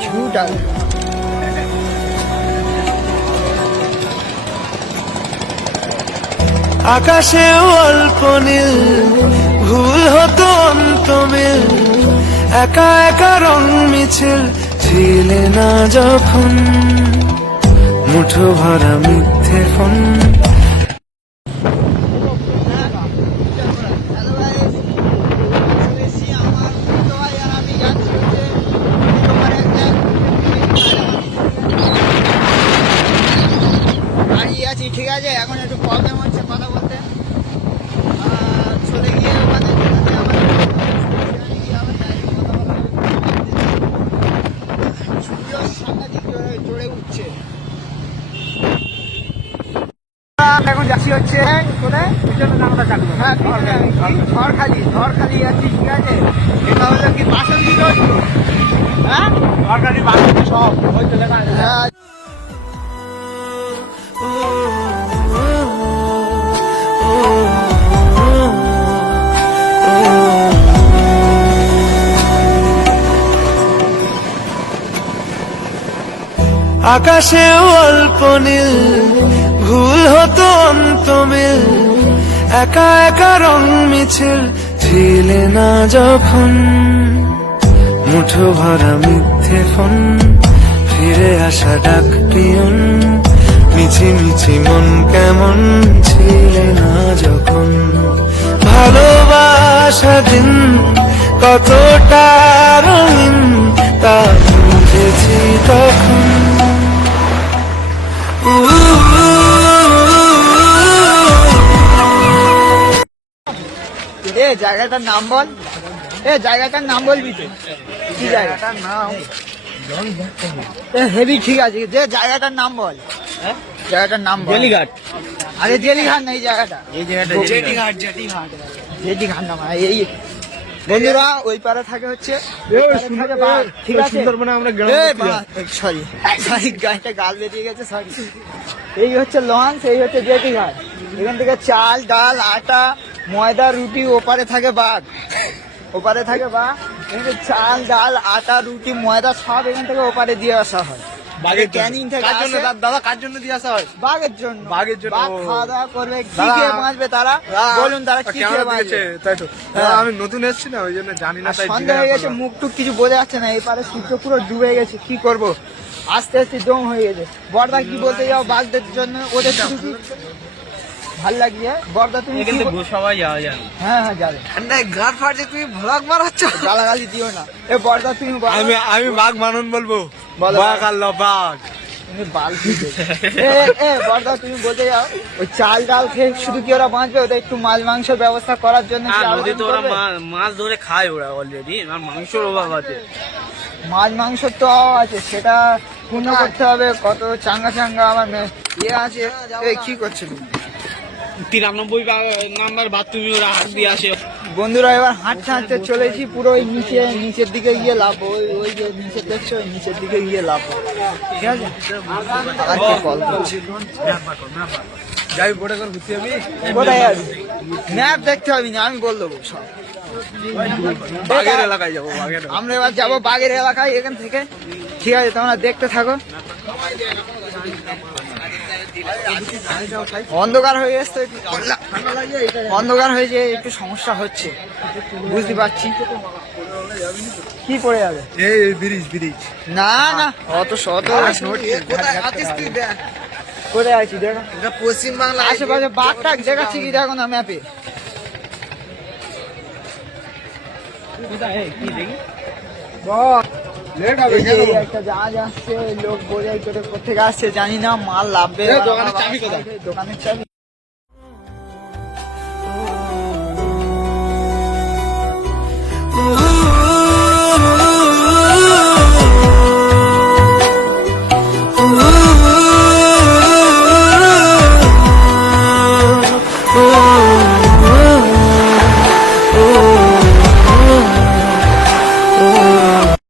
ভিউটা আকাশে অল্প নীল ভুল হতো অন্তমিল, একা একা রং মিছিল ছিলে না যখন মুঠো ভরা মিথ্যে ফোন। ঠিক আছে, এখন একটু প্রবলেম হচ্ছে কথা বলতে। চলে গিয়ে ওখানে সাংঘাতিক জোরে উঠছে। এখন যাচ্ছি হচ্ছে কোথায়? হ্যাঁ, ধরখালি যাচ্ছি। ঠিক আছে, এটা হলো কি বাসন দিল? হ্যাঁ, ধরখালি বাসন সব হ্যাঁ। আকাশে অল্প নীল ভুল হতো অন্তমিল, একা একা রং মিছিল ছিলে না যখন মুঠো ভরা মিথ্যে ফোন। ফিরে আসা ডাক পিয়ন, মিছি মিছি মন কেমন ছিলে না যখন। ভালোবাসা দিন কতটা রঙিন তা বুঝেছি তখন। জায়গাটার নাম বল, জায়গাটার নাম বলবি তো? কি জায়গাটার নাম? হেভি। ঠিক আছে, যে জায়গাটার নাম বল। জায়গাটার নাম বল। জেলিঘাট। আরে জেলিঘাট না, এই জায়গাটা জেটিঘাট। জেটিঘাট না। এই বন্ধুরা ওই পারে থাকে হচ্ছে, ঠিক আছে, সুন্দরবনে আমরা সরি গাড়িটা গাল বেরিয়ে গেছে, সরি। এই হচ্ছে লঞ্চ, এই হচ্ছে জেটিঘাট। এখান থেকে চাল ডাল আটা ময়দা রুটি, ওপারে থাকে বাঘ, ওপারে থাকে বাঘ। এখানে চাল ডাল আটা রুটি ময়দা সব এখান থেকে ওপারে দিয়ে আসা হয়। ক্যানিং থেকে দাদা কার জন্য দিয়ে আসা হয়? বাঘের জন্য। বাঘের জন্য। বাঘ খাওয়া দাওয়া করবে, কি খেয়ে বাঁচবে তারা? বলুন তারা কি খেয়ে বাঁচবে? তাই তো, আমি নতুন এসেছি না, ওই জন্য জানি না, তাই সন্ধ্যা হয়ে গেছে, মুখ টুক কিছু বোঝা যাচ্ছে না। এপারে সূর্য পুরো ডুবে গেছে, কি করব? আস্তে আস্তে দম হয়ে গেছে। বড়দা কি বলতে যাও বাঘদের জন্য? ওদের শুধু ভাল লাগছে। বড়দা তুমি কিন্তু সবাই যাওয়া যায়। হ্যাঁ হ্যাঁ যাবে। ঠান্ডায় গাড় ফাটছে, তুমি ভ্লগ মারাচ্ছ? গালাগালি দিও না। বড়দা তুমি আমি বাঘ মানুন বলবো। বাঘ আর বাঘ তুমি বাল বড়দা তুমি বলতে যাও ওই চাল ডাল খেয়ে শুধু কি ওরা বাঁচবে? ওদের একটু মাছ মাংসের ব্যবস্থা করার জন্য মাছ ধরে খায় ওরা অলরেডি, মাংসের অভাব আছে। মাছ মাংস তো আছে, সেটা পূর্ণ করতে হবে। কত চাঙ্গা চাঙ্গা আমার ইয়ে আছে। কি করছিল? 93 নাম্বার বাথরুমে ওরা হাত দিয়ে আসে। বন্ধুরা এবার হাঁটতে হাঁটতে চলেছি পুরো ওই নিচের দিকে গিয়ে লাভ। ওই যে নিচে দেখছো, ওই নিচের দিকে গিয়ে লাভ। ঠিক আছে, আর কি কল করছি? যাই বোটে করে ঘুরতে যাবি? কোথায় যাবি? ম্যাপ দেখতে হবে না, আমি বল দেবো সব। বাঘের এলাকায় যাবো। আমরা এবার যাবো বাঘের এলাকায় এখান থেকে। ঠিক আছে, তোমরা দেখতে থাকো। অন্ধকার হয়ে গেছে, অন্ধকার হয়ে যে একটু সমস্যা হচ্ছে, বুঝতে পারছি। কি পড়ে যাবে? এই ব্রিজ না না, অত কোথায় আছি দেখো? পশ্চিমবাংলা আশেপাশে বাঘ টাক দেখাচ্ছি কি দেখো না ম্যাপে? একটা জাহাজ আসছে, লোক বোঝাই করে কোথেকে আসছে জানি না, মাল লাভবে। দোকানের চাবি